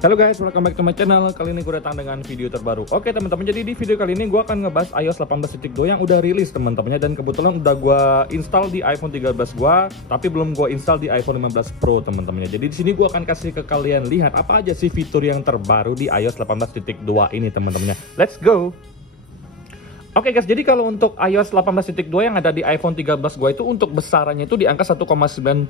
Halo guys, welcome back to my channel. Kali ini gue datang dengan video terbaru. Oke teman-teman, jadi di video kali ini gue akan ngebahas iOS 18.2 yang udah rilis teman-temannya. Dan kebetulan udah gue install di iPhone 13 gue, tapi belum gue install di iPhone 15 Pro teman-temannya. Jadi di sini gue akan kasih ke kalian lihat apa aja sih fitur yang terbaru di iOS 18.2 ini teman-temannya. Let's go! Oke guys, jadi kalau untuk iOS 18.2 yang ada di iPhone 13 gue itu untuk besarannya itu di angka 1,93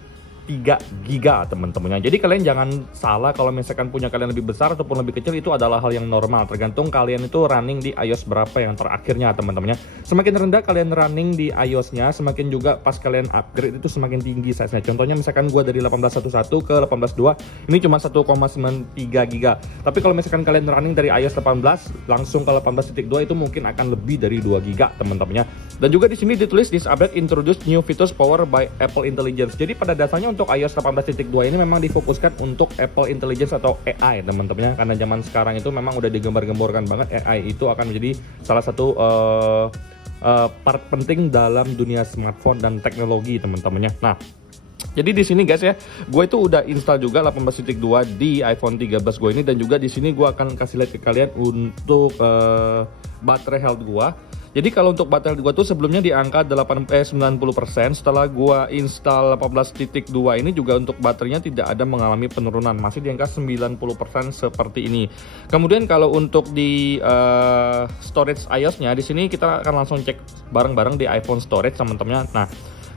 GB teman-temannya. Jadi kalian jangan salah kalau misalkan punya kalian lebih besar ataupun lebih kecil, itu adalah hal yang normal. Tergantung kalian itu running di iOS berapa yang terakhirnya teman-temannya. Semakin rendah kalian running di iOS-nya, semakin juga pas kalian upgrade itu semakin tinggi size-nya. Contohnya misalkan gua dari 18.1 ke 18.2 ini cuma 1,93 GB. Tapi kalau misalkan kalian running dari iOS 18 langsung ke 18.2 itu mungkin akan lebih dari 2 GB teman-temannya. Dan juga di sini ditulis this update introduce new features powered by Apple Intelligence. Jadi pada dasarnya untuk iOS 18.2 ini memang difokuskan untuk Apple Intelligence atau AI teman-temannya, karena zaman sekarang itu memang udah digembar-gemborkan banget AI itu akan menjadi salah satu part penting dalam dunia smartphone dan teknologi teman-temannya. Nah, jadi di sini guys ya, gue itu udah install juga 18.2 di iPhone 13 gue ini, dan juga di sini gue akan kasih lihat ke kalian untuk baterai health gue. Jadi kalau untuk baterai gue tuh sebelumnya di angka 90%, setelah gue install 18.2 ini juga untuk baterainya tidak ada mengalami penurunan, masih di angka 90% seperti ini. Kemudian kalau untuk di storage iOS-nya, di sini kita akan langsung cek bareng-bareng di iPhone storage teman-teman. Nah,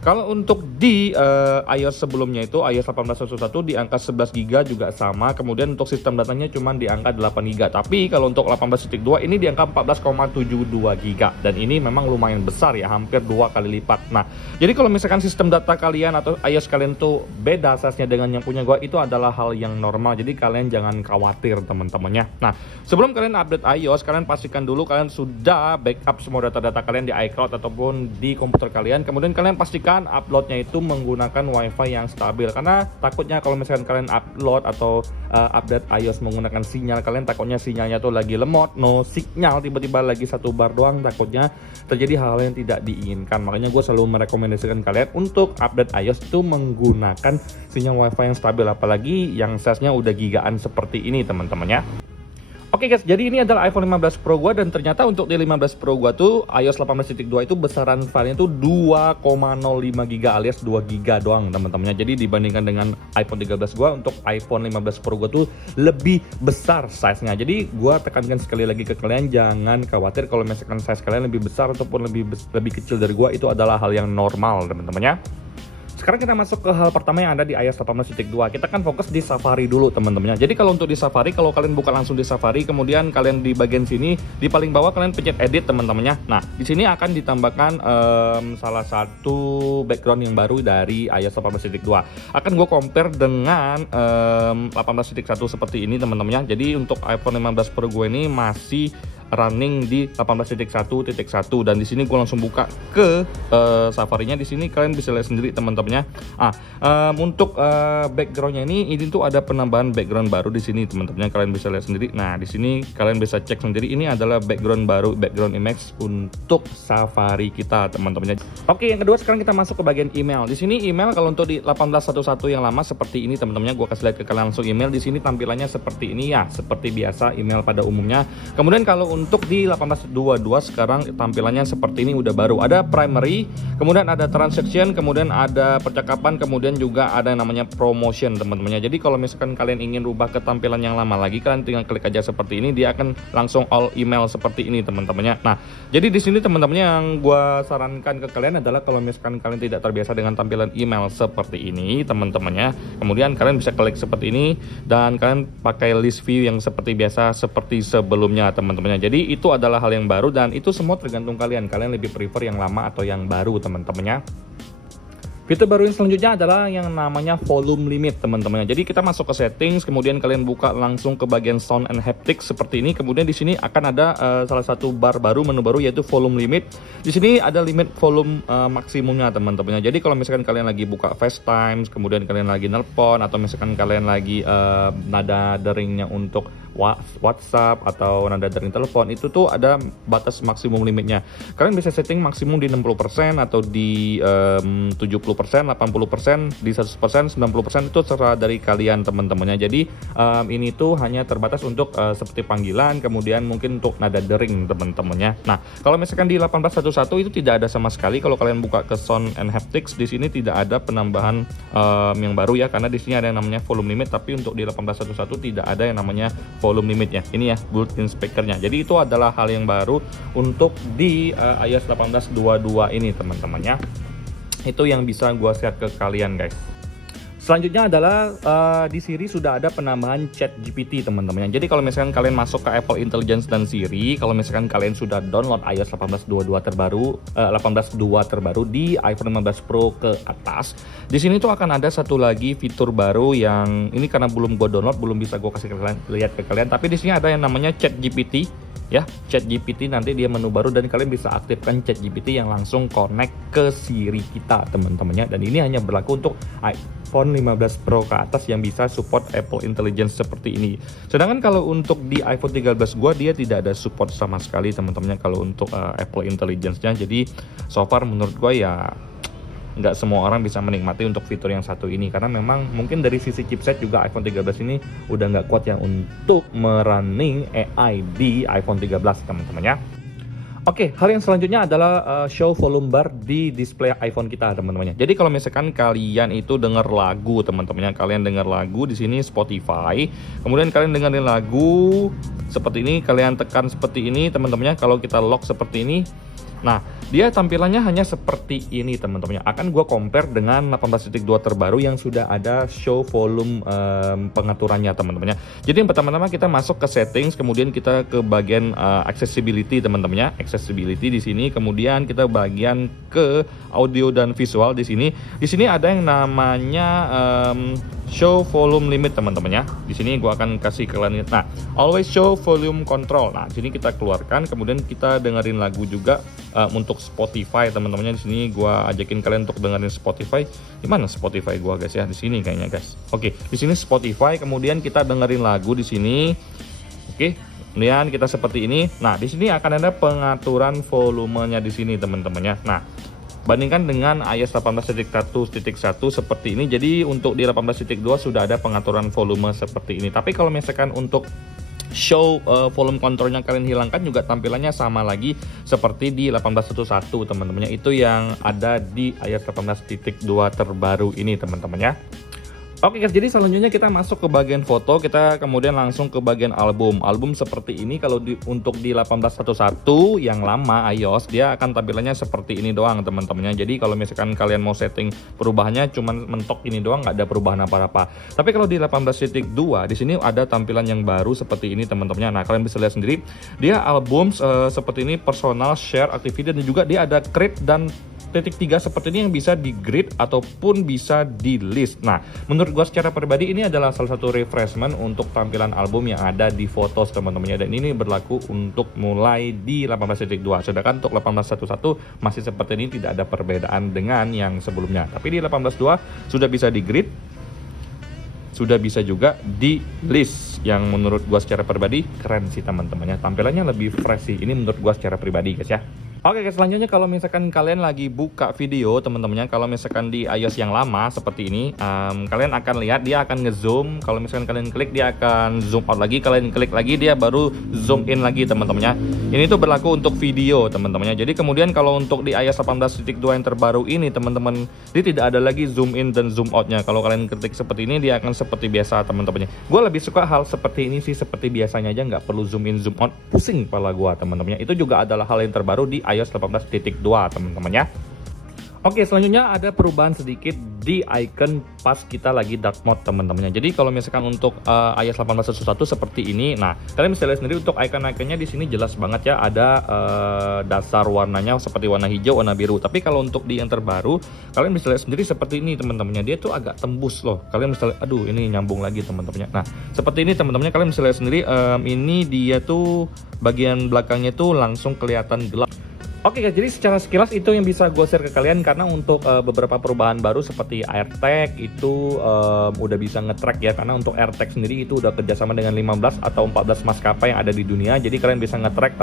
kalau untuk di iOS sebelumnya itu iOS 18.1 di angka 11 GB juga sama. Kemudian untuk sistem datanya cuma di angka 8 GB. Tapi kalau untuk 18.2 ini di angka 14,72 GB. Dan ini memang lumayan besar ya, hampir 2 kali lipat. Nah, jadi kalau misalkan sistem data kalian atau iOS kalian tuh beda size-nya dengan yang punya gua, itu adalah hal yang normal. Jadi kalian jangan khawatir teman-temannya. Nah, sebelum kalian update iOS, kalian pastikan dulu kalian sudah backup semua data-data kalian di iCloud ataupun di komputer kalian. Kemudian kalian pastikan uploadnya itu menggunakan wifi yang stabil, karena takutnya kalau misalkan kalian upload atau update iOS menggunakan sinyal kalian, takutnya sinyalnya tuh lagi lemot, no signal, tiba-tiba lagi 1 bar doang, takutnya terjadi hal-hal yang tidak diinginkan. Makanya gue selalu merekomendasikan kalian untuk update iOS itu menggunakan sinyal wifi yang stabil, apalagi yang size-nya udah gigaan seperti ini teman-temannya. Oke guys, jadi ini adalah iPhone 15 Pro gua, dan ternyata untuk di 15 Pro gua tuh iOS 18.2 itu besaran filenya tuh 2,05 GB alias 2 GB doang teman-temannya. Jadi dibandingkan dengan iPhone 13 gua, untuk iPhone 15 Pro gua tuh lebih besar size-nya. Jadi gua tekankan sekali lagi ke kalian, jangan khawatir kalau misalkan size kalian lebih besar ataupun lebih kecil dari gua, itu adalah hal yang normal teman-temannya. Sekarang kita masuk ke hal pertama yang ada di iOS 18.2. Kita kan fokus di Safari dulu teman-temannya. Jadi kalau untuk di Safari, kalau kalian buka langsung di Safari, kemudian kalian di bagian sini di paling bawah kalian pencet edit teman-temannya. Nah, di sini akan ditambahkan salah satu background yang baru dari iOS 18.2. Akan gue compare dengan 18.1 seperti ini teman-temannya. Jadi untuk iPhone 15 Pro gue ini masih running di 18.1.1, dan di sini gue langsung buka ke Safari-nya. Di sini kalian bisa lihat sendiri teman-temannya. Untuk backgroundnya ini tuh ada penambahan background baru di sini teman-temannya, kalian bisa lihat sendiri. Nah, di sini kalian bisa cek sendiri, ini adalah background baru, background image untuk Safari kita teman-temannya. Oke, yang kedua sekarang kita masuk ke bagian email. Di sini email kalau untuk di 18.1 yang lama seperti ini teman-temannya, gue kasih lihat ke kalian langsung email. Di sini tampilannya seperti ini ya, seperti biasa email pada umumnya. Kemudian kalau untuk di 18.22 sekarang tampilannya seperti ini, udah baru. Ada primary, kemudian ada transaction, kemudian ada percakapan, kemudian juga ada yang namanya promotion teman-temannya. Jadi kalau misalkan kalian ingin rubah ke tampilan yang lama lagi, kalian tinggal klik aja seperti ini, dia akan langsung all email seperti ini teman-temannya. Nah, jadi di sini teman-temannya yang gua sarankan ke kalian adalah kalau misalkan kalian tidak terbiasa dengan tampilan email seperti ini teman-temannya, kemudian kalian bisa klik seperti ini dan kalian pakai list view yang seperti biasa seperti sebelumnya teman-temannya. Jadi itu adalah hal yang baru, dan itu semua tergantung kalian lebih prefer yang lama atau yang baru teman-temannya. Fitur baru yang selanjutnya adalah yang namanya volume limit teman-teman. Jadi kita masuk ke settings, kemudian kalian buka langsung ke bagian sound and haptics seperti ini. Kemudian di sini akan ada salah satu bar baru, menu baru, yaitu volume limit. Di sini ada limit volume maksimumnya teman-teman. Jadi kalau misalkan kalian lagi buka FaceTime, kemudian kalian lagi nelpon, atau misalkan kalian lagi nada deringnya untuk WhatsApp atau nada dering telepon, itu tuh ada batas maksimum limitnya. Kalian bisa setting maksimum di 60% atau di 70% 80%, 80%, di 100%, 90% itu terserah dari kalian teman-temannya. Jadi ini tuh hanya terbatas untuk seperti panggilan, kemudian mungkin untuk nada dering teman-temannya. Nah, kalau misalkan di 1811 itu tidak ada sama sekali. Kalau kalian buka ke Sound and Haptics, di sini tidak ada penambahan yang baru ya, karena di sini ada yang namanya volume limit, tapi untuk di 1811 tidak ada yang namanya volume limitnya. Ini ya built-in speakernya. Jadi itu adalah hal yang baru untuk di iOS 18.22 ini teman-temannya. Itu yang bisa gua share ke kalian guys. Selanjutnya adalah di Siri sudah ada penambahan chat GPT teman-teman. Jadi kalau misalkan kalian masuk ke Apple Intelligence dan Siri, kalau misalkan kalian sudah download iOS 18.22 terbaru, 18.2 terbaru di iPhone 15 Pro ke atas, di sini tuh akan ada satu lagi fitur baru yang ini karena belum gue download, belum bisa gue kasih ke kalian, lihat ke kalian. Tapi di sini ada yang namanya chat GPT. Ya, Chat GPT nanti dia menu baru dan kalian bisa aktifkan Chat GPT yang langsung connect ke Siri kita teman-temannya. Dan ini hanya berlaku untuk iPhone 15 Pro ke atas yang bisa support Apple Intelligence seperti ini. Sedangkan kalau untuk di iPhone 13 gua dia tidak ada support sama sekali teman-temannya kalau untuk Apple Intelligence-nya. Jadi so far menurut gua ya nggak semua orang bisa menikmati untuk fitur yang satu ini, karena memang mungkin dari sisi chipset juga iPhone 13 ini udah nggak kuat yang untuk merunning AI di iPhone 13 teman-teman ya. Oke, hal yang selanjutnya adalah show volume bar di display iPhone kita teman-temannya. Jadi kalau misalkan kalian itu dengar lagu teman-temannya, kalian dengar lagu di sini Spotify, kemudian kalian dengerin lagu seperti ini, kalian tekan seperti ini teman-temannya. Kalau kita lock seperti ini, nah dia tampilannya hanya seperti ini teman-temannya. Akan gue compare dengan 18.2 terbaru yang sudah ada show volume pengaturannya teman-temannya. Jadi yang pertama-tama kita masuk ke settings, kemudian kita ke bagian accessibility teman-temannya. Accessibility di sini, kemudian kita bagian ke audio dan visual di sini. Di sini ada yang namanya show volume limit teman-temannya. Di sini gue akan kasih ke kalian. Nah, always show volume control. Nah, di sini kita keluarkan, kemudian kita dengerin lagu juga untuk Spotify teman-temannya. Di sini gua ajakin kalian untuk dengerin Spotify. Di mana Spotify gua guys ya? Di sini kayaknya guys. Oke, di sini Spotify, kemudian kita dengerin lagu di sini. Oke, kemudian kita seperti ini. Nah, di sini akan ada pengaturan volumenya di sini teman-temannya. Nah, bandingkan dengan iOS 18.1.1 seperti ini. Jadi untuk di 18.2 sudah ada pengaturan volume seperti ini. Tapi kalau misalkan untuk show volume controlnya kalian hilangkan, juga tampilannya sama lagi seperti di 18.1 teman-temannya. Itu yang ada di iOS 18.2 terbaru ini teman-temannya. Oke guys, jadi selanjutnya kita masuk ke bagian foto, kita kemudian langsung ke bagian album. Album seperti ini. Kalau untuk di 18.1 yang lama iOS, dia akan tampilannya seperti ini doang teman-temannya. Jadi kalau misalkan kalian mau setting perubahannya cuman mentok ini doang, nggak ada perubahan apa-apa. Tapi kalau di 18.2 di sini ada tampilan yang baru seperti ini teman-temannya. Nah, kalian bisa lihat sendiri, dia album seperti ini, personal, share, activity, dan juga dia ada create dan titik 3 seperti ini yang bisa di grid ataupun bisa di list. Nah, menurut gua secara pribadi ini adalah salah satu refreshment untuk tampilan album yang ada di Photos teman-temannya, dan ini berlaku untuk mulai di 18.2. Sedangkan untuk 18.1 masih seperti ini, tidak ada perbedaan dengan yang sebelumnya. Tapi di 18.2 sudah bisa di grid, sudah bisa juga di list, yang menurut gua secara pribadi keren sih teman-temannya. Tampilannya lebih fresh sih ini menurut gua secara pribadi guys ya. Oke guys, selanjutnya kalau misalkan kalian lagi buka video teman-temannya, kalau misalkan di iOS yang lama seperti ini, kalian akan lihat dia akan ngezoom. Kalau misalkan kalian klik, dia akan zoom out lagi. Kalian klik lagi, dia baru zoom in lagi teman-temannya. Ini tuh berlaku untuk video teman-temannya. Jadi kemudian kalau untuk di iOS 18.2 yang terbaru ini teman-teman, dia tidak ada lagi zoom in dan zoom outnya. Kalau kalian ketik seperti ini, dia akan seperti biasa teman-temannya. Gue lebih suka hal seperti ini sih, seperti biasanya aja, nggak perlu zoom in zoom out, pusing kepala gue teman-temannya. Itu juga adalah hal yang terbaru di iOS 18.2 teman-teman ya. Oke, selanjutnya ada perubahan sedikit di icon pas kita lagi dark mode teman-temannya. Jadi kalau misalkan untuk iOS 18.1 seperti ini, nah kalian bisa lihat sendiri untuk icon-iconnya di sini jelas banget ya, ada dasar warnanya seperti warna hijau, warna biru. Tapi kalau untuk di yang terbaru, kalian bisa lihat sendiri seperti ini teman-temannya, dia tuh agak tembus loh. Kalian bisa lihat, aduh ini nyambung lagi teman-temannya. Nah seperti ini teman-temannya, kalian bisa lihat sendiri, ini dia tuh bagian belakangnya tuh langsung kelihatan gelap. Oke guys, jadi secara sekilas itu yang bisa gue share ke kalian, karena untuk beberapa perubahan baru seperti AirTag itu udah bisa nge-track ya, karena untuk AirTag sendiri itu udah kerjasama dengan 15 atau 14 maskapai yang ada di dunia, jadi kalian bisa nge-track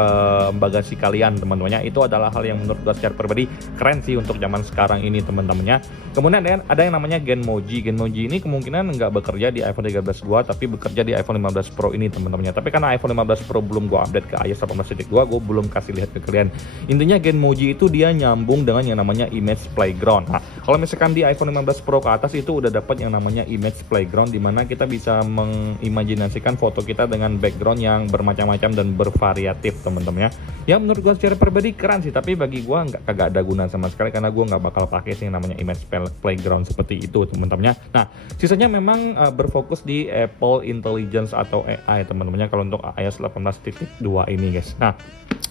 bagasi kalian teman-temannya. Itu adalah hal yang menurut gue secara pribadi keren sih untuk zaman sekarang ini teman-temannya. Kemudian ada yang namanya Genmoji. Genmoji ini kemungkinan nggak bekerja di iPhone 13 gua, tapi bekerja di iPhone 15 Pro ini teman-temannya. Tapi karena iPhone 15 Pro belum gua update ke iOS 18.2, gua belum kasih lihat ke kalian. Intinya Genmoji itu dia nyambung dengan yang namanya Image Playground. Nah, kalau misalkan di iPhone 15 Pro ke atas itu udah dapat yang namanya Image Playground, dimana kita bisa mengimajinasikan foto kita dengan background yang bermacam-macam dan bervariatif teman-teman ya. Yang menurut gua secara pribadi keren sih, tapi bagi gua kagak ada guna sama sekali, karena gua nggak bakal pakai sih yang namanya Image Playground seperti itu teman-teman ya. Nah, sisanya memang berfokus di Apple Intelligence atau AI teman-temannya kalau untuk iOS 18.2 ini guys. Nah,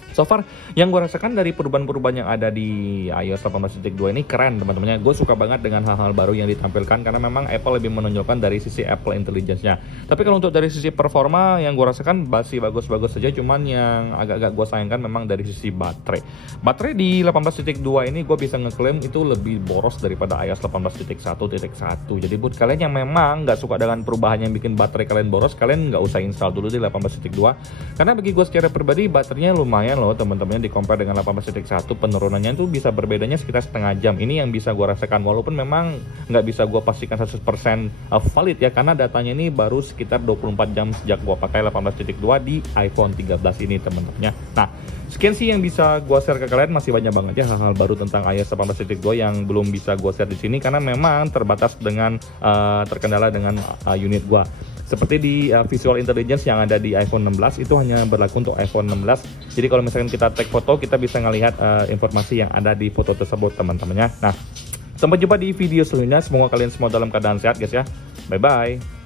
so far yang gue rasakan dari perubahan-perubahan yang ada di iOS 18.2 ini keren teman-temannya. Gue suka banget dengan hal-hal baru yang ditampilkan, karena memang Apple lebih menonjolkan dari sisi Apple Intelligence-nya. Tapi kalau untuk dari sisi performa yang gue rasakan masih bagus-bagus saja, cuman yang agak-agak gue sayangkan memang dari sisi baterai. Baterai di 18.2 ini gue bisa ngeklaim itu lebih boros daripada iOS 18.1.1. Jadi buat kalian yang memang nggak suka dengan perubahan yang bikin baterai kalian boros, kalian nggak usah install dulu di 18.2, karena bagi gue secara pribadi baterainya lumayan loh teman-teman. Di compare dengan 18.1 penurunannya itu bisa berbedanya sekitar setengah jam. Ini yang bisa gue rasakan, walaupun memang nggak bisa gue pastikan 100% valid ya, karena datanya ini baru sekitar 24 jam sejak gue pakai 18.2 di iPhone 13 ini teman-teman ya. Nah, sekian sih yang bisa gue share ke kalian. Masih banyak banget ya hal-hal baru tentang iOS 18.2 yang belum bisa gue share di sini, karena memang terbatas dengan terkendala dengan unit gue. Seperti di Visual Intelligence yang ada di iPhone 16 itu hanya berlaku untuk iPhone 16. Jadi kalau misalkan kita tag foto, kita bisa ngelihat informasi yang ada di foto tersebut teman-temannya. Nah, sampai jumpa di video selanjutnya. Semoga kalian semua dalam keadaan sehat guys ya. Bye bye.